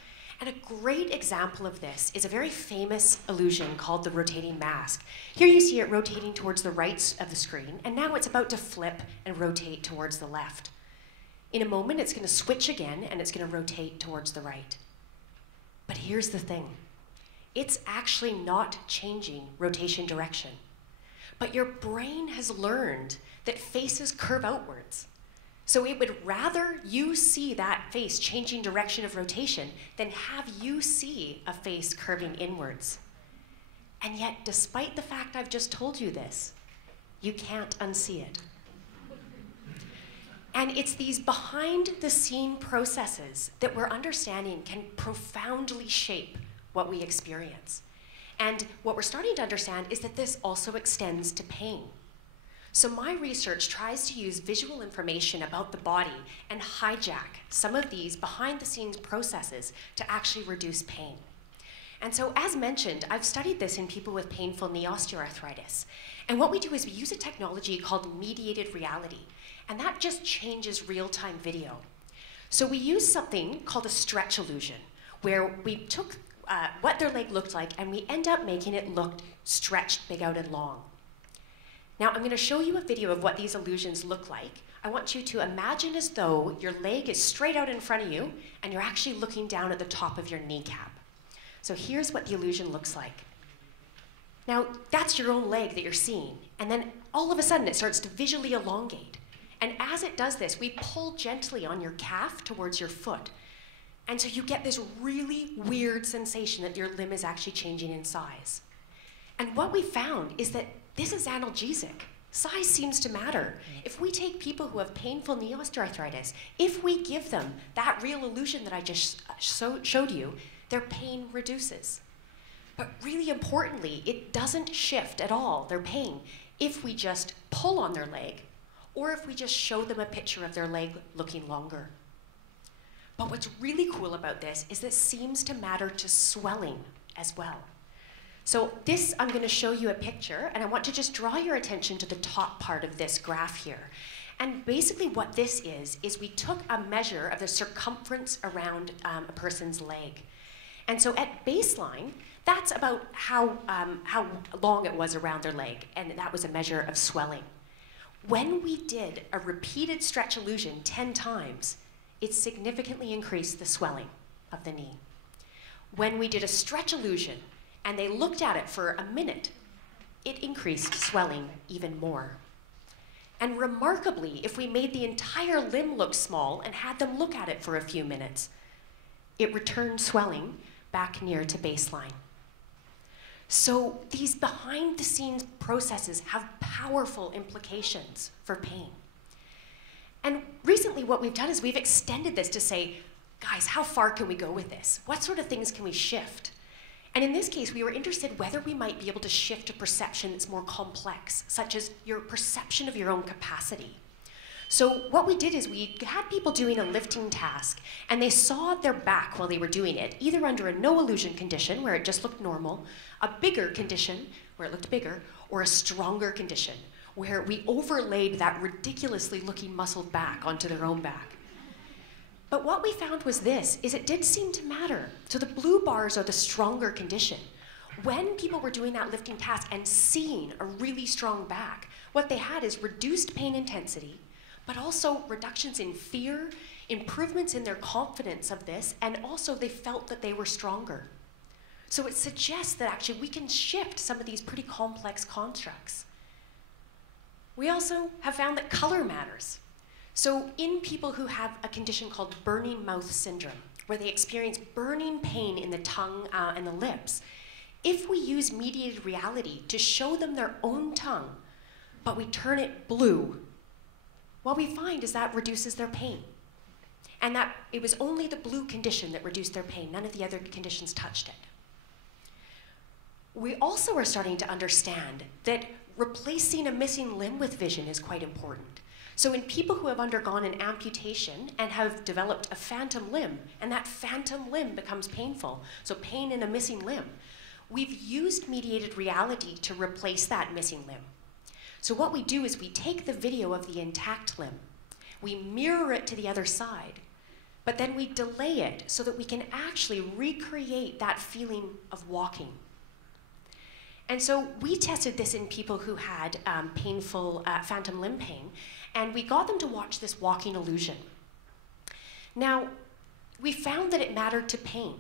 And a great example of this is a very famous illusion called the rotating mask. Here you see it rotating towards the right of the screen, and now it's about to flip and rotate towards the left. In a moment, it's going to switch again, and it's going to rotate towards the right. But here's the thing. It's actually not changing rotation direction. But your brain has learned that faces curve outwards. So it would rather you see that face changing direction of rotation than have you see a face curving inwards. And yet, despite the fact I've just told you this, you can't unsee it. And it's these behind-the-scene processes that we're understanding can profoundly shape what we experience. And what we're starting to understand is that this also extends to pain. So my research tries to use visual information about the body and hijack some of these behind-the-scenes processes to actually reduce pain. And so, as mentioned, I've studied this in people with painful knee osteoarthritis. And what we do is we use a technology called mediated reality, and that just changes real-time video. So we use something called a stretch illusion, where we took what their leg looked like, and we end up making it look stretched, big out, and long. Now, I'm going to show you a video of what these illusions look like. I want you to imagine as though your leg is straight out in front of you, and you're actually looking down at the top of your kneecap. So here's what the illusion looks like. Now, that's your own leg that you're seeing, and then all of a sudden it starts to visually elongate. And as it does this, we pull gently on your calf towards your foot. And so you get this really weird sensation that your limb is actually changing in size. And what we found is that this is analgesic. Size seems to matter. If we take people who have painful knee osteoarthritis, if we give them that real illusion that I just showed you, their pain reduces. But really importantly, it doesn't shift at all, their pain, if we just pull on their leg or if we just show them a picture of their leg looking longer. But what's really cool about this is this seems to matter to swelling as well. So this, I'm going to show you a picture, and I want to just draw your attention to the top part of this graph here. And basically what this is we took a measure of the circumference around a person's leg. And so at baseline, that's about how long it was around their leg, and that was a measure of swelling. When we did a repeated stretch illusion 10 times, it significantly increased the swelling of the knee. When we did a stretch illusion, and they looked at it for a minute, it increased swelling even more. And remarkably, if we made the entire limb look small and had them look at it for a few minutes, it returned swelling back near to baseline. So these behind-the-scenes processes have powerful implications for pain. And recently what we've done is we've extended this to say, guys, how far can we go with this? What sort of things can we shift? And in this case, we were interested whether we might be able to shift a perception that's more complex, such as your perception of your own capacity. So what we did is we had people doing a lifting task, and they saw their back while they were doing it, either under a no illusion condition, where it just looked normal, a bigger condition, where it looked bigger, or a stronger condition, where we overlaid that ridiculously looking muscled back onto their own back. But what we found was this, is it did seem to matter. So the blue bars are the stronger condition. When people were doing that lifting task and seeing a really strong back, what they had is reduced pain intensity, but also reductions in fear, improvements in their confidence of this, and also they felt that they were stronger. So it suggests that actually we can shift some of these pretty complex constructs. We also have found that color matters. So in people who have a condition called burning mouth syndrome, where they experience burning pain in the tongue and the lips, if we use mediated reality to show them their own tongue, but we turn it blue, what we find is that reduces their pain. And that it was only the blue condition that reduced their pain. None of the other conditions touched it. We also are starting to understand that replacing a missing limb with vision is quite important. So in people who have undergone an amputation and have developed a phantom limb, and that phantom limb becomes painful, so pain in a missing limb, we've used mediated reality to replace that missing limb. So what we do is we take the video of the intact limb, we mirror it to the other side, but then we delay it so that we can actually recreate that feeling of walking. And so we tested this in people who had painful phantom limb pain, and we got them to watch this walking illusion. Now, we found that it mattered to pain.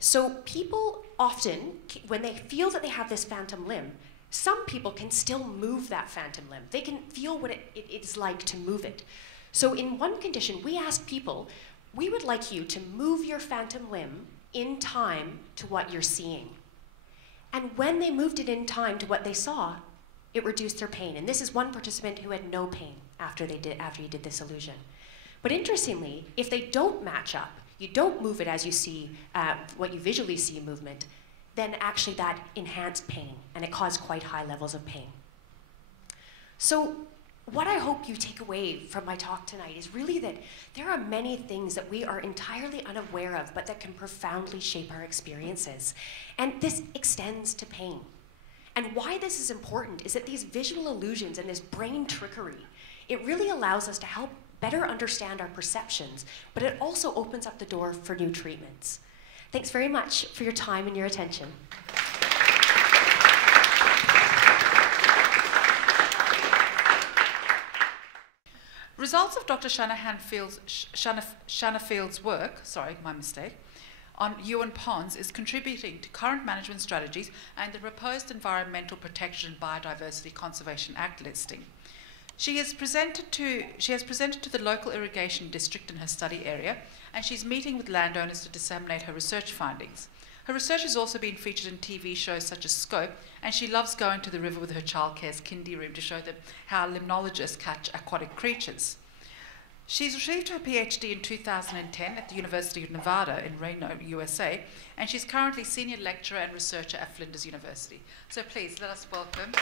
So people often, when they feel that they have this phantom limb, some people can still move that phantom limb. They can feel what it's like to move it. So in one condition, we asked people, we would like you to move your phantom limb in time to what you're seeing. And when they moved it in time to what they saw, it reduced their pain. And this is one participant who had no pain after he did this illusion. But interestingly, if they don't match up, you don't move it as you see what you visually see movement, then actually that enhanced pain, and it caused quite high levels of pain. So what I hope you take away from my talk tonight is really that there are many things that we are entirely unaware of, but that can profoundly shape our experiences. And this extends to pain. And why this is important is that these visual illusions and this brain trickery, it really allows us to help better understand our perceptions, but it also opens up the door for new treatments. Thanks very much for your time and your attention. Results of Dr. Shanahan Field's work, on Yuan ponds is contributing to current management strategies and the proposed Environmental Protection and Biodiversity Conservation Act listing. She has presented to the local irrigation district in her study area, and she's meeting with landowners to disseminate her research findings. Her research has also been featured in TV shows such as Scope, and she loves going to the river with her childcare's kindy room to show them how limnologists catch aquatic creatures. She's received her PhD in 2010 at the University of Nevada in Reno, USA, and she's currently senior lecturer and researcher at Flinders University. So please let us welcome.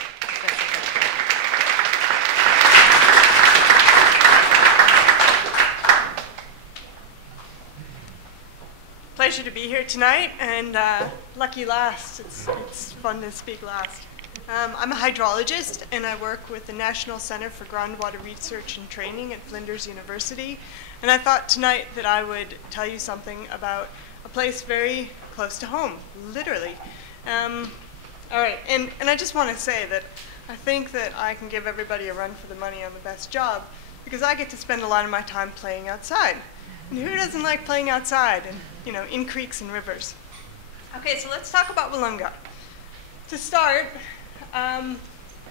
Pleasure to be here tonight, and lucky last. It's fun to speak last. I'm a hydrologist, and I work with the National Center for Groundwater Research and Training at Flinders University. And I thought tonight that I would tell you something about a place very close to home, literally. All right, and I just want to say that I think that I can give everybody a run for the money on the best job because I get to spend a lot of my time playing outside. And who doesn't like playing outside and, you know, in creeks and rivers? Okay, so let's talk about Wollonga. To start,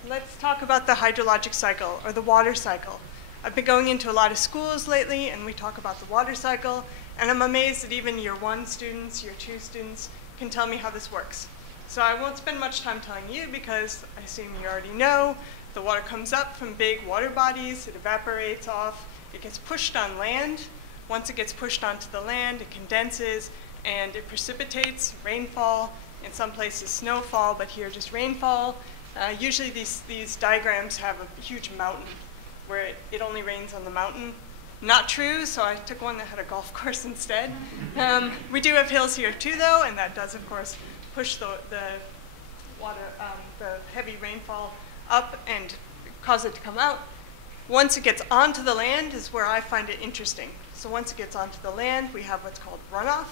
let's talk about the hydrologic cycle, or the water cycle. I've been going into a lot of schools lately, and we talk about the water cycle, and I'm amazed that even year 1 students, year 2 students can tell me how this works. So I won't spend much time telling you because I assume you already know, The water comes up from big water bodies, it evaporates off, it gets pushed on land. Once it gets pushed onto the land, it condenses and it precipitates rainfall, in some places snowfall, but here just rainfall. Usually these diagrams have a huge mountain where it only rains on the mountain. Not true, so I took one that had a golf course instead. We do have hills here too though, and that does of course push the water, the heavy rainfall up and cause it to come out. Once it gets onto the land is where I find it interesting. So once it gets onto the land, we have what's called runoff.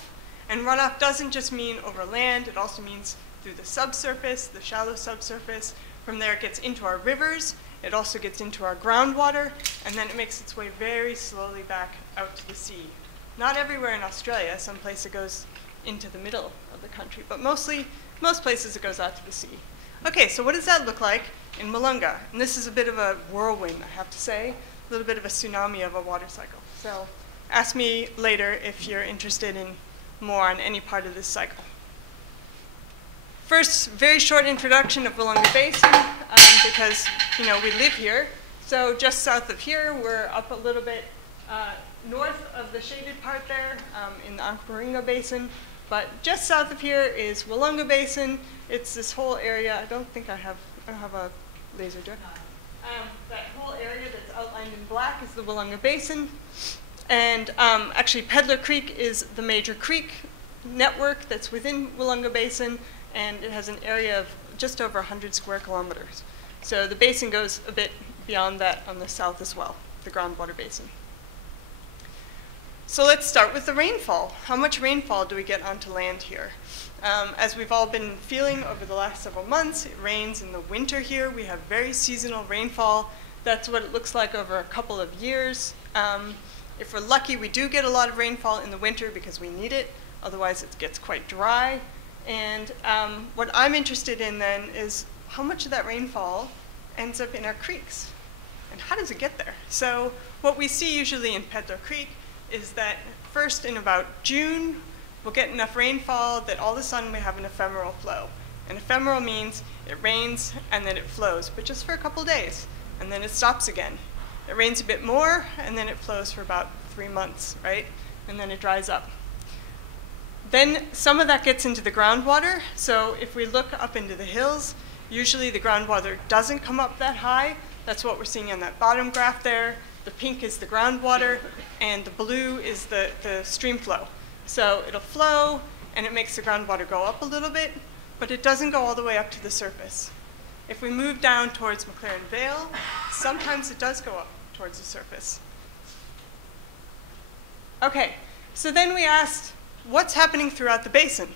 And runoff doesn't just mean over land, it also means through the subsurface, the shallow subsurface. From there it gets into our rivers, it also gets into our groundwater, and then it makes its way very slowly back out to the sea. Not everywhere in Australia, some places it goes into the middle of the country, but most places it goes out to the sea. Okay, so what does that look like in Mulunga? And this is a bit of a whirlwind, I have to say, a little bit of a tsunami of a water cycle. So ask me later if you're interested in more on any part of this cycle. First, very short introduction of Mulunga Basin, because we live here. So just south of here, we're up a little bit north of the shaded part there in the Ankaparinga Basin. But just south of here is Mulunga Basin. It's this whole area. I don't have a laser, do I? That whole area that's outlined in black is the Mulunga Basin. And actually, Peddler Creek is the major creek network that's within Mulunga Basin, and it has an area of just over 100 square kilometers. So the basin goes a bit beyond that on the south as well, the groundwater basin. So let's start with the rainfall. How much rainfall do we get onto land here? As we've all been feeling over the last several months, it rains in the winter here. We have very seasonal rainfall. That's what it looks like over a couple of years. If we're lucky, we do get a lot of rainfall in the winter because we need it. Otherwise, it gets quite dry. And what I'm interested in then is how much of that rainfall ends up in our creeks? And how does it get there? So what we see usually in Peddler Creek is that first in about June, we'll get enough rainfall that all of a sudden we have an ephemeral flow. And ephemeral means it rains and then it flows, but just for a couple days, and then it stops again. It rains a bit more, and then it flows for about 3 months, right? And then it dries up. Then some of that gets into the groundwater. So if we look up into the hills, usually the groundwater doesn't come up that high. That's what we're seeing on that bottom graph there. The pink is the groundwater, and the blue is the stream flow. So it'll flow, and it makes the groundwater go up a little bit, but it doesn't go all the way up to the surface. If we move down towards McLaren Vale, sometimes it does go up towards the surface. Okay, so then we asked, what's happening throughout the basin?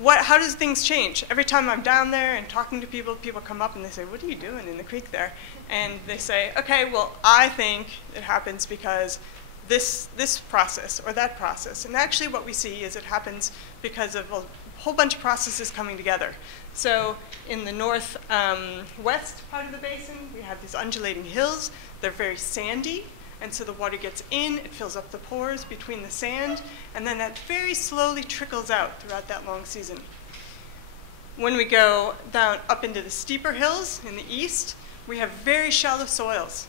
How does things change? Every time I'm down there and talking to people, people come up and they say, what are you doing in the creek there? And they say, okay, well, I think it happens because this process or that process. And actually what we see is it happens because of a whole bunch of processes coming together. So in the northwest part of the basin, we have these undulating hills. They're very sandy. And so the water gets in, it fills up the pores between the sand, and then that very slowly trickles out throughout that long season. When we go down up into the steeper hills in the east, we have very shallow soils,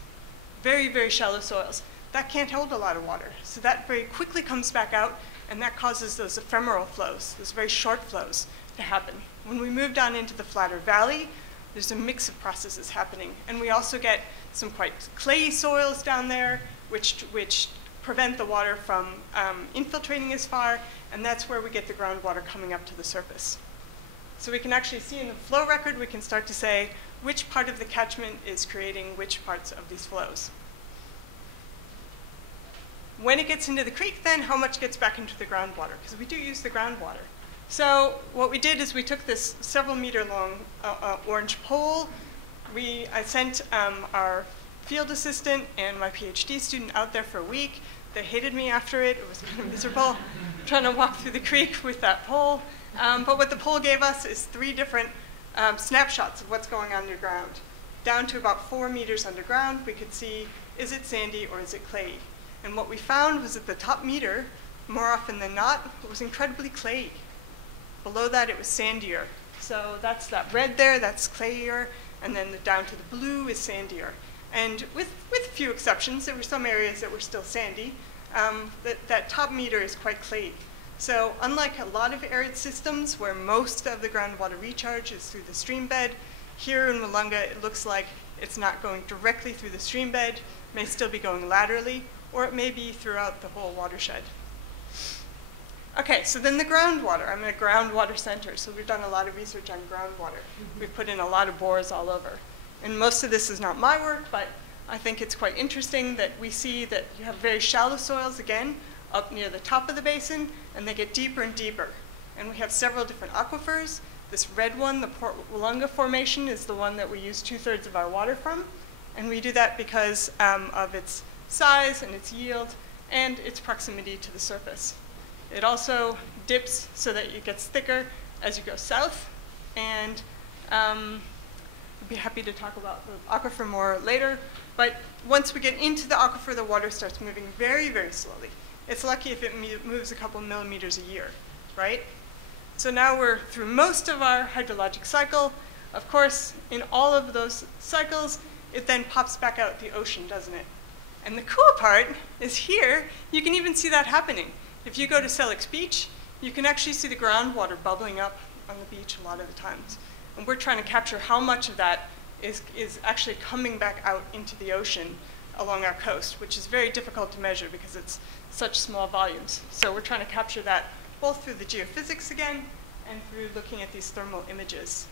very, very shallow soils. That can't hold a lot of water. So that very quickly comes back out, and that causes those ephemeral flows, those very short flows to happen. When we move down into the flatter valley, there's a mix of processes happening. And we also get some quite clayey soils down there, which prevent the water from infiltrating as far, and that's where we get the groundwater coming up to the surface. So we can actually see in the flow record, we can start to say which part of the catchment is creating which parts of these flows. When it gets into the creek, then how much gets back into the groundwater? Because we do use the groundwater. So what we did is we took this several meter long orange pole. I sent our field assistant and my PhD student out there for a week. They hated me after it. It was kind of miserable trying to walk through the creek with that pole. But what the pole gave us is 3 different snapshots of what's going on underground. Down to about 4 meters underground, we could see, is it sandy or is it clayey? And what we found was that the top meter, more often than not, was incredibly clayey. Below that, it was sandier. So that's that red there, that's clayier. and then down to the blue is sandier. And with a few exceptions, there were some areas that were still sandy, that top meter is quite clayey. So unlike a lot of arid systems where most of the groundwater recharge is through the stream bed, here in Willunga it looks like it's not going directly through the stream bed, may still be going laterally, or it may be throughout the whole watershed. Okay, so then the groundwater. I'm at a groundwater center, so we've done a lot of research on groundwater. We've put in a lot of bores all over. And most of this is not my work, but I think it's quite interesting that we see that you have very shallow soils again, up near the top of the basin, and they get deeper and deeper. And we have several different aquifers. This red one, the Port Willunga Formation, is the one that we use 2/3 of our water from. And we do that because of its size and its yield and its proximity to the surface. It also dips so that it gets thicker as you go south. And I'd be happy to talk about the aquifer more later. But once we get into the aquifer, the water starts moving very, very slowly. It's lucky if it moves a couple millimeters a year, right? So now we're through most of our hydrologic cycle. Of course, in all of those cycles, it then pops back out the ocean, doesn't it? And the cool part is here, you can even see that happening. If you go to Selix Beach, you can actually see the groundwater bubbling up on the beach a lot of the times. And we're trying to capture how much of that is actually coming back out into the ocean along our coast, which is very difficult to measure because it's such small volumes. So we're trying to capture that both through the geophysics again and through looking at these thermal images.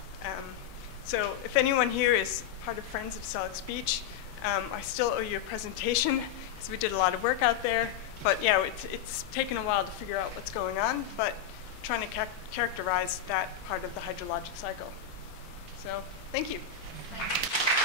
So if anyone here is part of Friends of Selix Beach, I still owe you a presentation because we did a lot of work out there. But yeah, it's taken a while to figure out what's going on, but trying to characterize that part of the hydrologic cycle. So thank you. Thanks.